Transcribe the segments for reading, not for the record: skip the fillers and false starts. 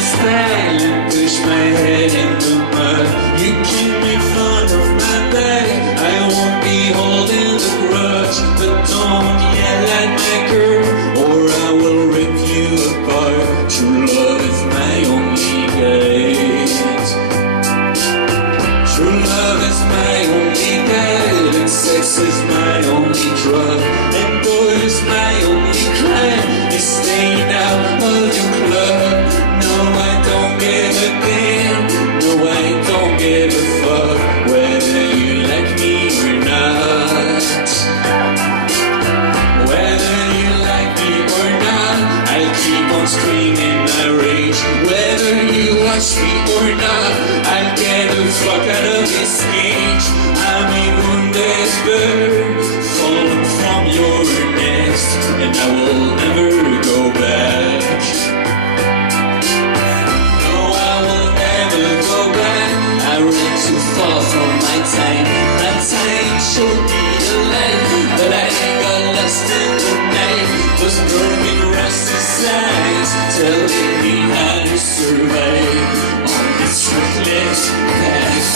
style and push my head in the mud. You can make fun of my bag, I won't be holding the grudge. But don't yell at my girl, or I will rip you apart. True love is my only guide. True love is my only guide, and sex is my only drug, and boy is my only crime. Is staying out of your club. No, I don't give a damn. No, I don't give a fuck whether you like me or not. Whether you like me or not, I'll keep on screaming my rage. Whether you watch me or not, I'll get the fuck out of this cage. I'm a wounded bird fallen from your nest, and I will never go back. No, I will never go back. I ran too far from my time. My time showed me the light, but I got lost in the night. Those broken rusty eyes telling me how to survive on this reckless path.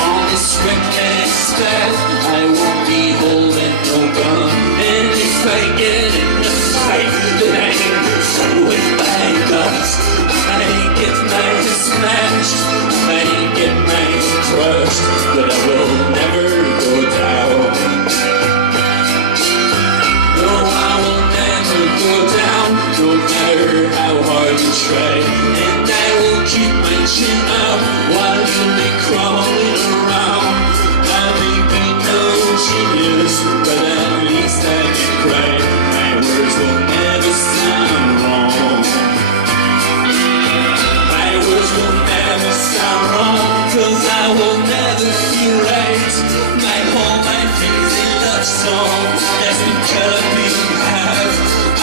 On this reckless path, I won't be holding no gun. And if I get in a fight, then I ain't through with my guns. I ain't get mine smashed, I ain't get mine crushed, but I will never go down. No, I will never go down, no matter how hard you try. And I will keep my chin up while you be crawling around. I may be no genius, but at least I can cry. My words will never sound wrong. My words will never sound wrong, 'cause I will never feel right. My whole life is a love song that's been cut in half.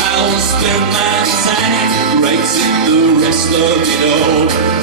I will spend my time writing the rest of it all.